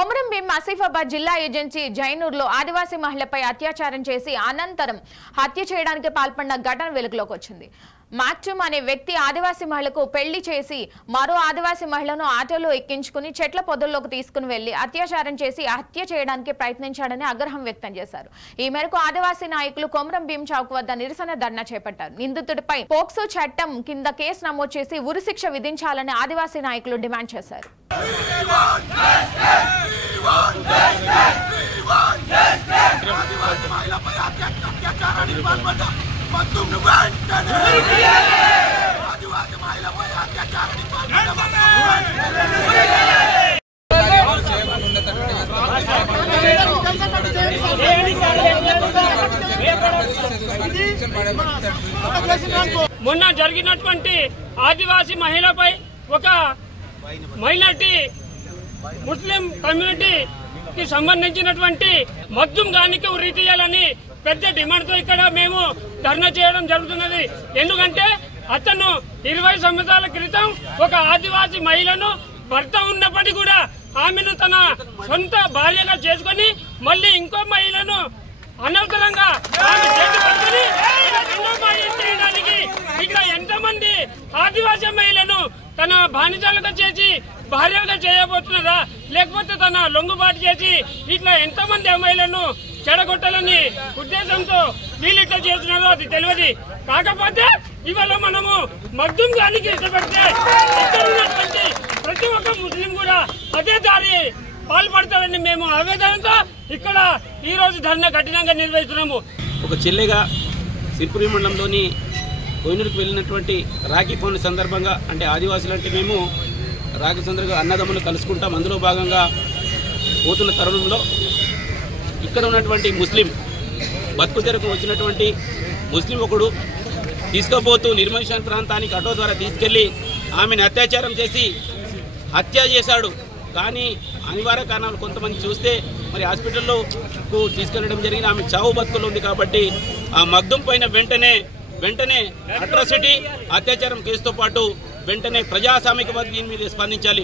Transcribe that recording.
కొమరం భీం ఆసిఫాబాద్ జిల్లా ఏజెన్సీ జైనూర్లో ఆదివాసీ మహిళపై అత్యాచారం చేసి అనంతరం హత్య చేయడానికి పాల్పడిన ఘటన వెలుగులోకి వచ్చింది. మాక్చుమ్ అనే వ్యక్తి ఆదివాసీ మహిళకు పెళ్లి చేసి మరో ఆదివాసీ మహిళను ఆటోలో ఎక్కించుకుని చెట్ల పొదల్లోకి తీసుకుని వెళ్లి అత్యాచారం చేసి హత్య చేయడానికి ప్రయత్నించాడని ఆగ్రహం వ్యక్తం చేశారు. ఈ మేరకు ఆదివాసీ నాయకులు కొమరం భీం చౌక్ వద్ద నిరసన ధర్నా చేపట్టారు. నిందితుడిపై పోక్సో చట్టం కింద కేసు నమోదు చేసి ఉరిశిక్ష విధించాలని ఆదివాసీ నాయకులు డిమాండ్ చేశారు. మొన్న జరిగినటువంటి ఆదివాసీ మహిళపై ఒక మైనారిటీ ముస్లిం కమ్యూనిటీకి సంబంధించినటువంటి మగ్దుమ్ గానికి ఉరి తీయాలని పెద్ద డిమాండ్ తో ఇక్కడ మేము ధర్నా చేయడం జరుగుతున్నది. ఎందుకంటే అతను 20 సంవత్సరాల క్రితం ఒక ఆదివాసీ మహిళను భర్త ఉన్నప్పటికీ కూడా ఆమెను తన సొంత భార్యగా చేసుకుని మళ్ళీ ఇంకో మహిళను అనవసరంగా ఆమె చేతి పట్టుకుని రెండో భార్య చేయడానికి ఇక్కడ ఎంతమంది ఆదివాసీ మహిళను తన బానిసలుగా చేసి భార్యగా చేయబోతున్నదా, లేకపోతే తన లొంగుబాటు చేసి ఇట్లా ఎంతమంది అమ్మాయిలను చెడగొట్టాలని ఉద్దేశంతో వీళ్ళు ఇట్లా చేస్తున్నారో అది తెలియదు. కాకపోతే ఇవాళ మనము మగ్దుమ్ గానికి ఇష్టపడితే ఇక్కడ ఉన్నటువంటి ప్రతి ఒక్క ముస్లిం కూడా అదే దారి పాల్పడతారని మేము ఆవేదనతో ఇక్కడ ఈ రోజు ధర్నా కఠినంగా నిర్వహిస్తున్నాము. ఒక చెల్లెగా సిర్పురి మండలంలోని కోయినూరుకు వెళ్ళినటువంటి రాఖీ పౌర్ణమి సందర్భంగా, అంటే ఆదివాసులు అంటే మేము రాఖీ సందర్భంగా అన్నదమ్ములు కలుసుకుంటాం. అందులో భాగంగా పోతున్న తరుణంలో ఇక్కడ ఉన్నటువంటి ముస్లిం బతుకు తెరకు వచ్చినటువంటి ముస్లిం ఒకడు తీసుకుపోతూ నిర్మల్షన్ ప్రాంతానికి ఆటో ద్వారా తీసుకెళ్లి ఆమెను అత్యాచారం చేసి హత్య చేశాడు. కానీ అనివార్య కారణాలు కొంతమంది చూస్తే మరి హాస్పిటల్లో తీసుకెళ్లడం జరిగింది. ఆమె చావు బతుకులు ఉంది కాబట్టి ఆ మగ్దుం పైన వెంటనే అట్రాసిటీ అత్యాచారం కేసుతో పాటు వెంటనే ప్రజాస్వామిక దీని మీద స్పందించాలి.